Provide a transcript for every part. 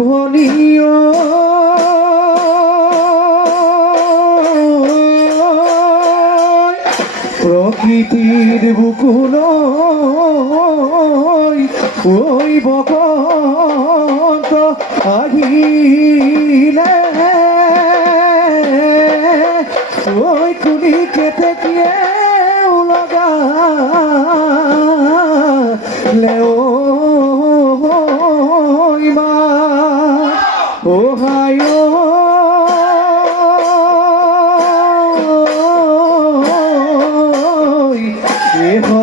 ভনিও প্রকৃতির বুকুল ওই বসন্ত আহিলে ওই কুলি কেটে কেউ লগালে ওহায়ো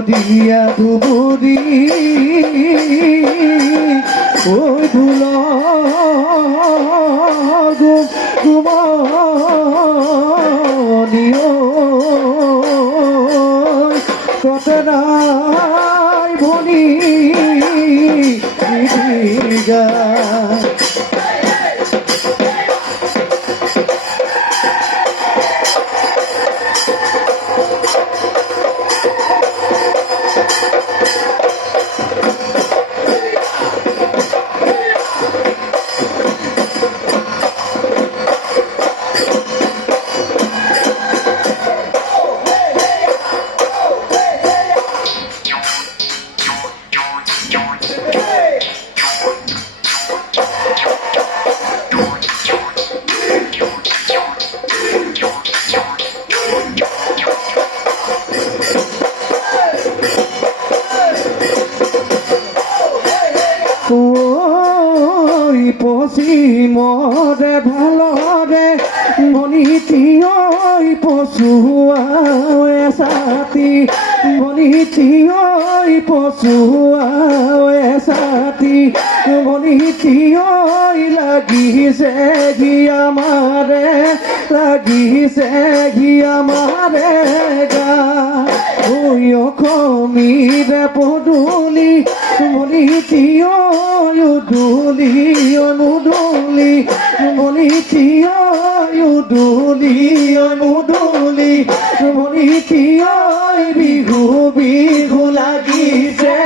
দিয়া ধুবুরি ওই ধুল গুমনিও কত নাই ভনি গা পশ্চিমরে ঢালরে মনিতি ওই পশুয়া সাথী মনিতি ওই পশুয়া সাথী মনিতি ওই লাগিছে ঘি আমারে লাগিছে ঘি আমারে গা ওই অসমীরে পদূলি মনিতি ওই উদুলি অনুদুলি মনিতি ওই উদুলি অনুদুলি মনিতি ওই বিহু বিহু লাগিছে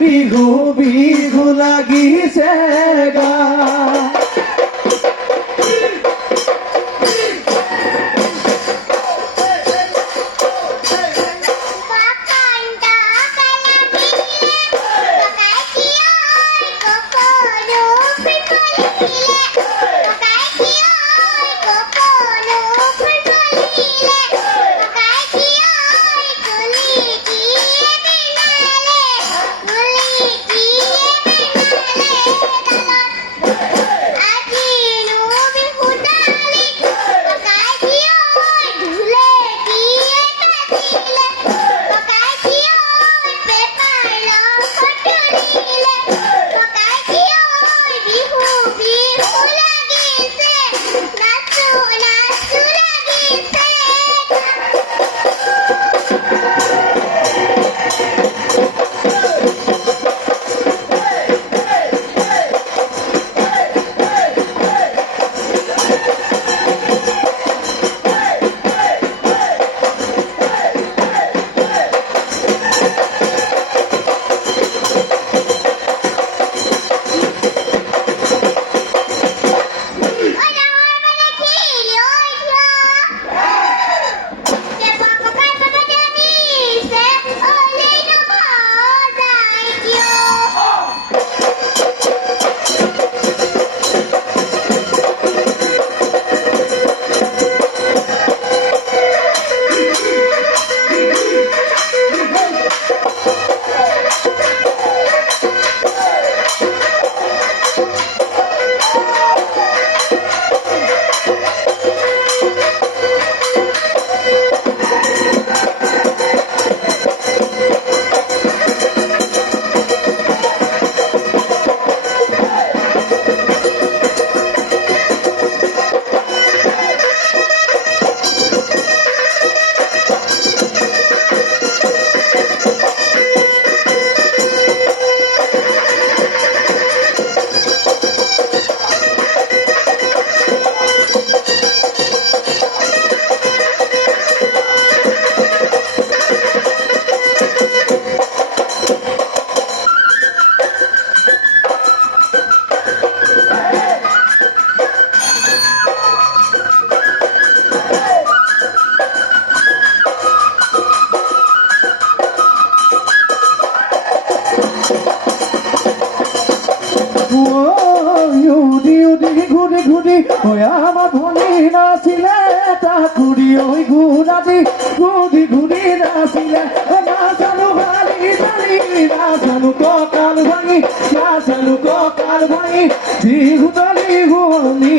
বিহু বিহু লাগিছে গা নাছিলে এটা ঘূৰি ঐ ঘূৰাদি ঘূৰি ঘূৰি নাছিলে নাজানো ভালি ভালি নাজানো কঁকাল ভাঙি নাজানো কঁকাল ভাঙি বিহুতলি শুৱনি